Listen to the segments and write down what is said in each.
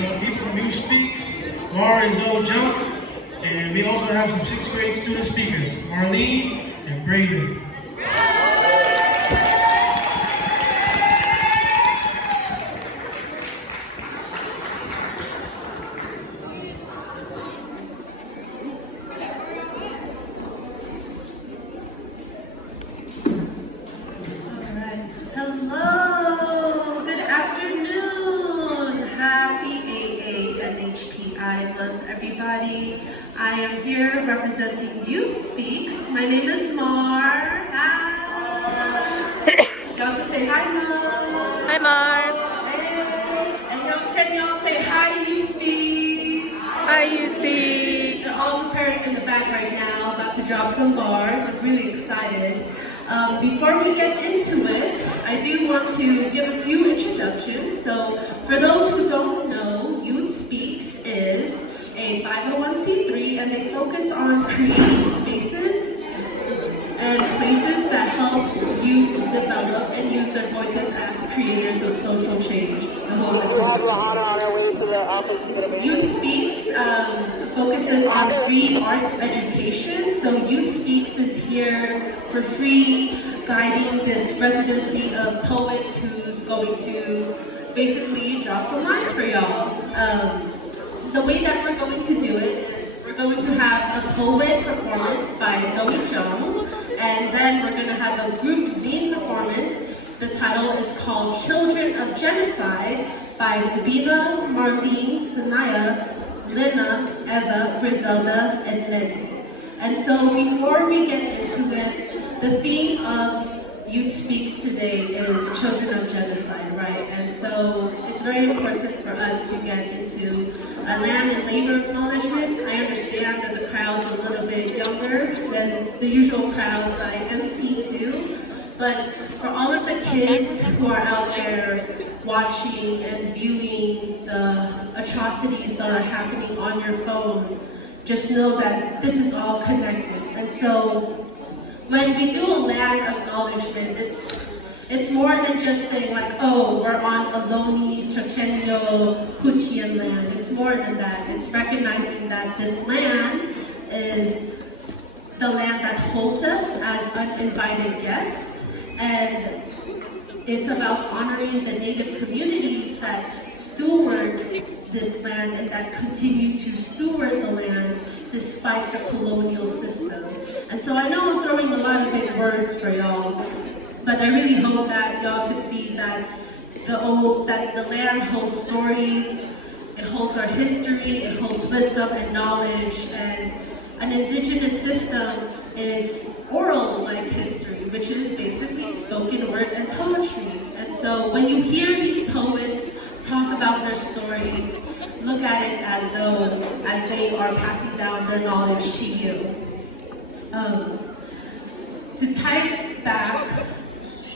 some people from YouthSpeaks, Mara, Zoe, Jump, and we also have some 6th grade student speakers, Marlene and Braden. Hello, good afternoon. Happy AAPI month, everybody. I am here representing YouthSpeaks. My name is Mar. Hi. Y'all can say hi, Mar. Hi, Mar. Hey. And can y'all say hi, YouthSpeaks? Hi, YouthSpeaks. They're all preparing in the back right now, about to drop some bars. I'm really excited. Before we get into it, I do want to give a few introductions. So, for those who don't know, YouthSpeaks is a 501c3 and they focus on creating spaces and places that help youth develop and use their voices as creators of social change. I hope YouthSpeaks focuses on free arts education. So YouthSpeaks is here for free, guiding this residency of poets who's going to basically drop some lines for y'all. The way that we're going to do it is we're going to have a poet performance by Zoe Jung, and then we're going to have a group zine performance. The title is called Children of Genocide by Rubina, Marlene, Sanaya, Lena, Eva, Griselda, and Lenny. And so before we get into it, the theme of YouthSpeaks today is Children of Genocide, right? And so it's very important for us to get into land and labor acknowledgement. I understand that the crowd's a little bit younger than the usual crowds I MC to, but for all of the kids who are out there watching and viewing the atrocities that are happening on your phone, just know that this is all connected. And so when we do a land acknowledgement, it's more than just saying like, oh, we're on Ohlone, Chochenyo, Huchian land. It's more than that. It's recognizing that this land is the land that holds us as uninvited guests, and it's about honoring the Native communities that steward this land and that continue to steward the land despite the colonial system. And so I know I'm throwing a lot of big words for y'all, but I really hope that y'all could see that the land holds stories, it holds our history, it holds wisdom and knowledge, and an indigenous system is oral like history, which is basically spoken word and poetry. And so when you hear these poets talk about their stories, look at it as they are passing down their knowledge to you. To tie it back,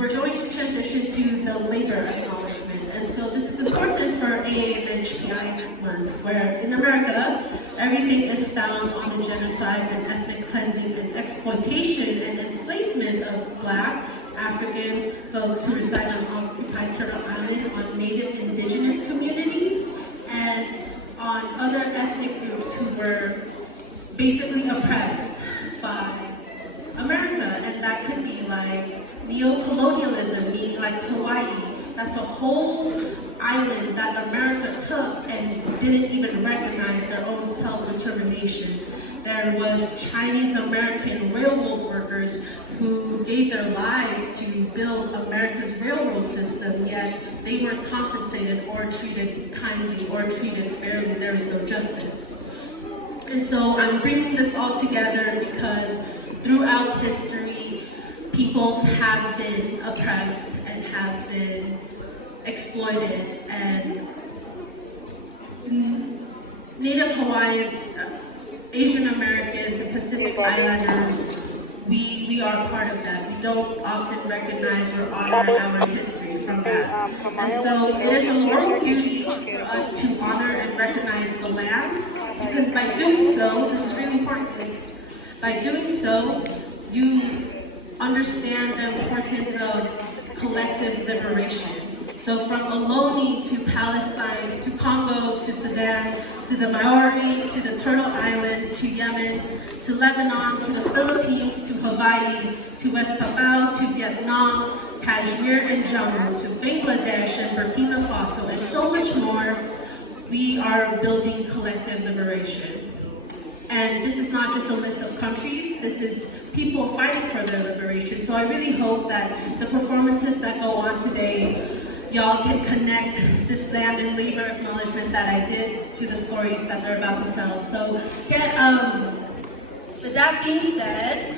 we're going to transition to the labor acknowledgement. And so this is important for AAPI month, where in America, everything is found on the genocide and ethnic cleansing and exploitation and enslavement of Black, African folks who reside on occupied Turtle Island, on Native indigenous communities, and on other ethnic groups who were basically oppressed by America. And that could be like neo-colonialism, meaning like Hawaii. That's a whole island that America took and didn't even recognize their own self-determination. There was Chinese American railroad workers who gave their lives to build America's railroad system, yet they weren't compensated or treated kindly or treated fairly. There was no justice. And so I'm bringing this all together because throughout history, peoples have been oppressed and have been exploited, and Native Hawaiians, Asian Americans, and Pacific Islanders, we are part of that. We don't often recognize or honor our history from that. And so it is a moral duty for us to honor and recognize the land, because by doing so, this is really important, by doing so, you understand the importance of collective liberation. So from Ohlone to Palestine, to Congo, to Sudan, to the Maori, to the Turtle Island, to Yemen, to Lebanon, to the Philippines, to Hawaii, to West Papua, to Vietnam, Kashmir and Jammu, to Bangladesh and Burkina Faso, and so much more, we are building collective liberation. And this is not just a list of countries, this is people fighting for their liberation. So I really hope that the performances that go on today, y'all can connect this land and labor acknowledgement that I did to the stories that they're about to tell. So with that being said,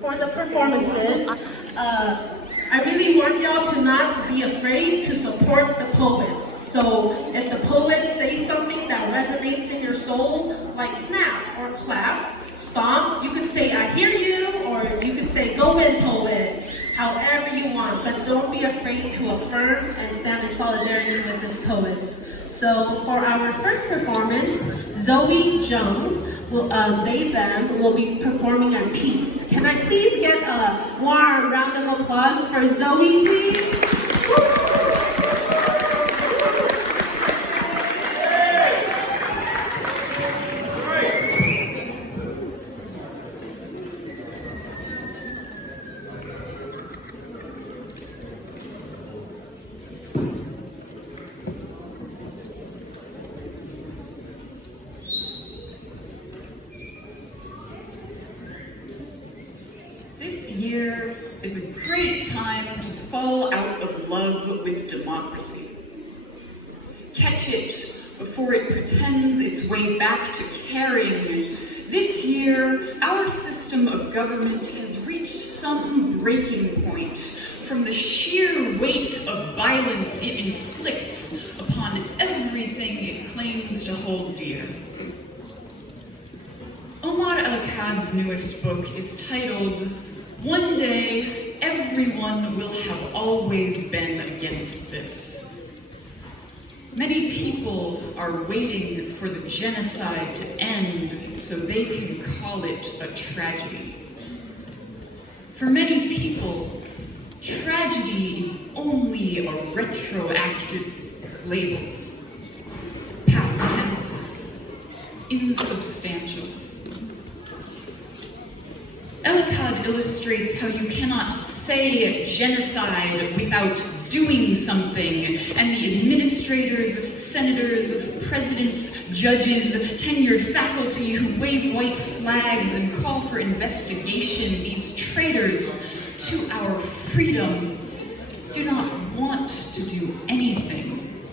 for the performances, I really want y'all to not be afraid to support the poets. So if the poets say something that resonates in your soul, like snap or clap, stomp, you could say I hear you, or you could say go in poet, however you want, but don't be afraid to affirm and stand in solidarity with these poets. So for our first performance, Zoe Jung, will be performing a piece. Can I please get a warm round of applause for Zoe, please? This year is a great time to fall out of love with democracy. Catch it before it pretends its way back to caring. This year, our system of government has reached some breaking point from the sheer weight of violence it inflicts upon everything it claims to hold dear. Omar El-Khadd's newest book is titled, "One Day, Everyone Will Have Always Been Against This." Many people are waiting for the genocide to end so they can call it a tragedy. For many people, tragedy is only a retroactive label, past tense, insubstantial. El-Khadd illustrates how you cannot say genocide without doing something, and the administrators, senators, presidents, judges, tenured faculty who wave white flags and call for investigation, these traitors to our freedom, do not want to do anything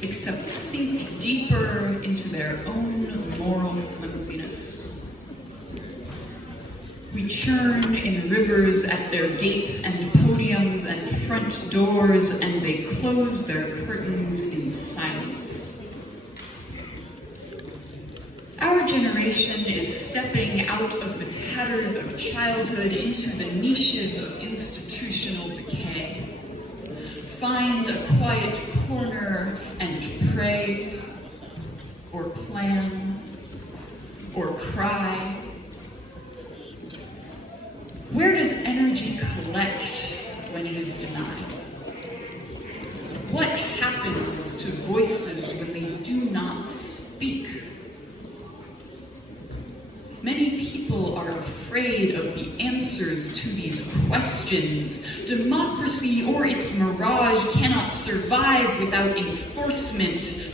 except sink deeper into their own moral flimsiness. We churn in rivers at their gates and podiums and front doors, and they close their curtains in silence. Our generation is stepping out of the tatters of childhood into the niches of institutional decay. Find a quiet corner and pray, or plan, or cry. Where does energy collect when it is denied? What happens to voices when they do not speak? Many people are afraid of the answers to these questions. Democracy or its mirage cannot survive without enforcement.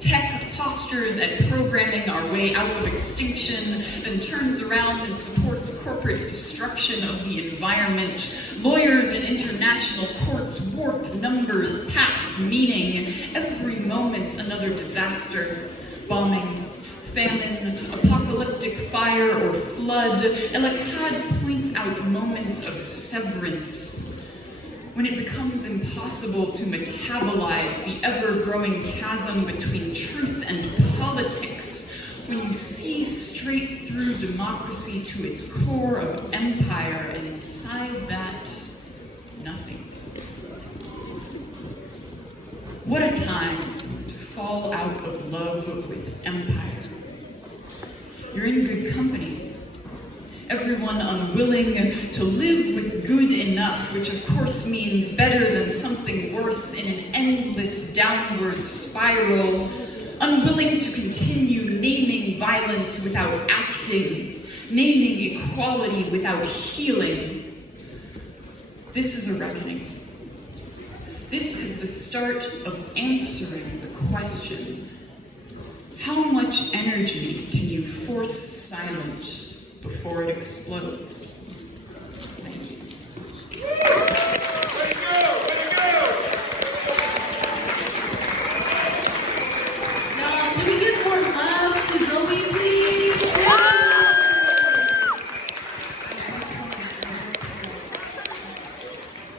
Tech postures at programming our way out of extinction, then turns around and supports corporate destruction of the environment. Lawyers in international courts warp numbers past meaning. Every moment another disaster, bombing, famine, apocalyptic fire, or flood. El-Khadd points out moments of severance, when it becomes impossible to metabolize the ever-growing chasm between truth and politics, when you see straight through democracy to its core of empire, and inside that, nothing. What a time to fall out of love with empire. You're in good company. everyone unwilling to live with good enough, which of course means better than something worse in an endless downward spiral, unwilling to continue naming violence without acting, naming equality without healing. This is a reckoning. This is the start of answering the question, how much energy can you force silent before it explodes? Thank you. Now, can we give more love to Zoe, please?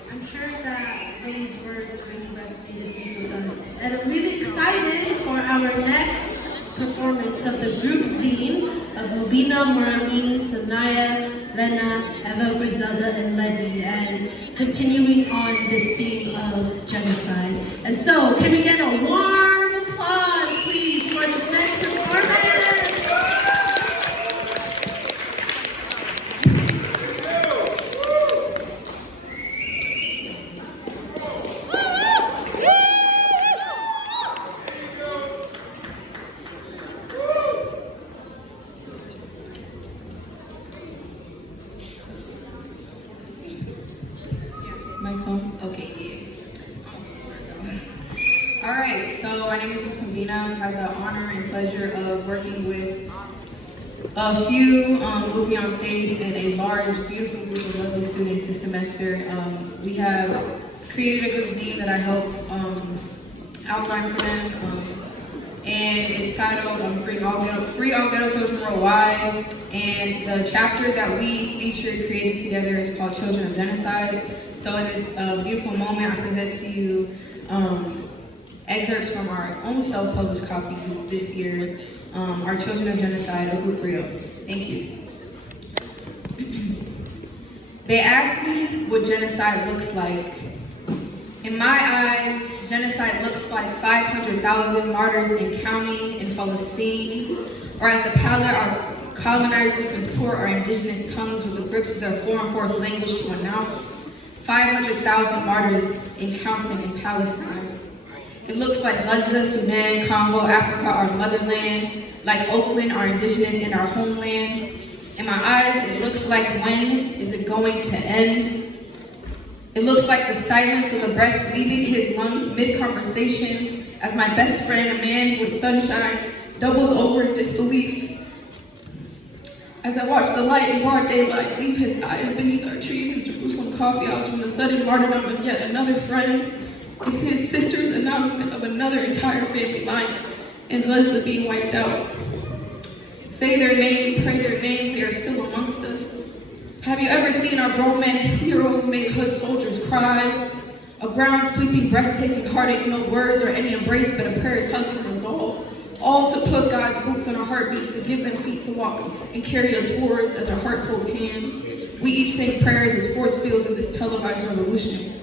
I'm sure that Zoe's words really resonated deep with us. And I'm really excited for our next performance of the group zine of Mubina, Marlene, Sanaya, Lena, Eva, Griselda, and Letty, and continuing on this theme of genocide. And so, can we get a warm applause, please, for this next performance? Mic's on? Okay, yeah. All right, so my name is Miss Mubina. I've had the honor and pleasure of working with a few with me on stage and a large, beautiful group of lovely students this semester. We have created a group zine that I help outline for them. And it's titled Free All Ghetto Children Worldwide. And the chapter that we featured, created together, is called Children of Genocide. So in this beautiful moment, I present to you excerpts from our own self-published copies this year, our Children of Genocide, a group reel. Thank you. They asked me what genocide looks like. In my eyes, genocide looks like 500,000 martyrs and counting in Palestine, or as the palette our colonizers contort our indigenous tongues with the grips of their foreign forced language to announce 500,000 martyrs and counting in Palestine. It looks like Gaza, Sudan, Congo, Africa, our motherland, like Oakland, our indigenous and our homelands. In my eyes, it looks like when is it going to end? It looks like the silence of the breath leaving his lungs mid-conversation as my best friend, a man with sunshine, doubles over in disbelief. As I watch the light in broad daylight leave his eyes beneath our tree, his Jerusalem coffee house from the sudden martyrdom of yet another friend, it's his sister's announcement of another entire family line and Gaza being wiped out. Say their name, pray their names, they are still amongst us. Have you ever seen our grown men heroes made hood soldiers cry? A ground-sweeping, breathtaking heartache, no words or any embrace, but a prayer's hug from us all to put God's boots on our heartbeats, to give them feet to walk and carry us forwards as our hearts hold hands. We each sang prayers as force fields of this televised revolution.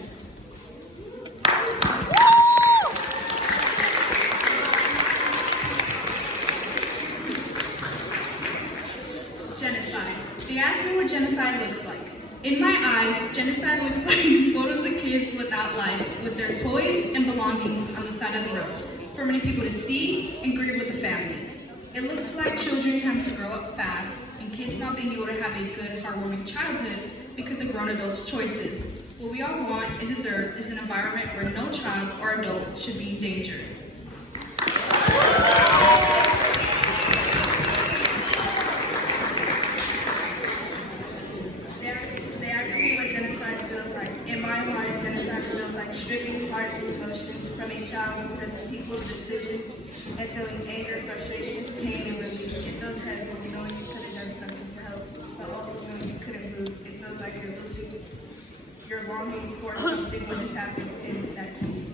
Genocide. They asked me what genocide looks like. In my eyes, genocide looks like photos of kids without life, with their toys and belongings on the side of the road, for many people to see and grieve with the family. It looks like children having to grow up fast, and kids not being able to have a good, heartwarming childhood because of grown adults' choices. What we all want and deserve is an environment where no child or adult should be in danger. They asked me what genocide feels like. In my mind, genocide feels like stripping hearts and emotions from a child because of people's decisions and feeling anger, frustration, pain, and relief. It feels heavy knowing you could have done something to help, but also knowing you couldn't move. It feels like you're losing your longing for something when this happens, and that's peace.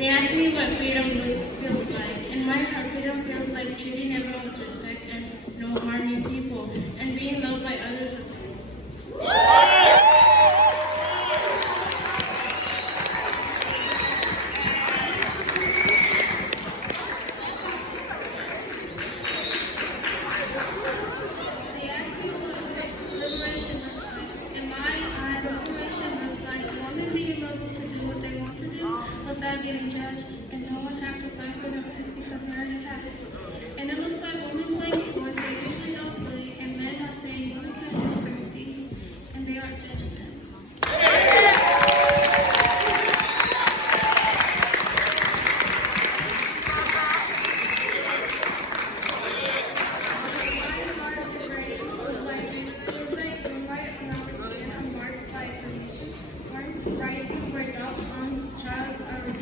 They ask me what feels like. In my heart, freedom feels like treating everyone with respect and no harming people, and being loved by others with They ask me what liberation looks like. In my eyes, liberation looks like women being able to do what they want to do without getting judged, and no one have to fight for their rights because they already have it. And it looks like women playing sports they usually don't play, and men not saying women can't do certain things, and they aren't judging them. rising where dark arms child are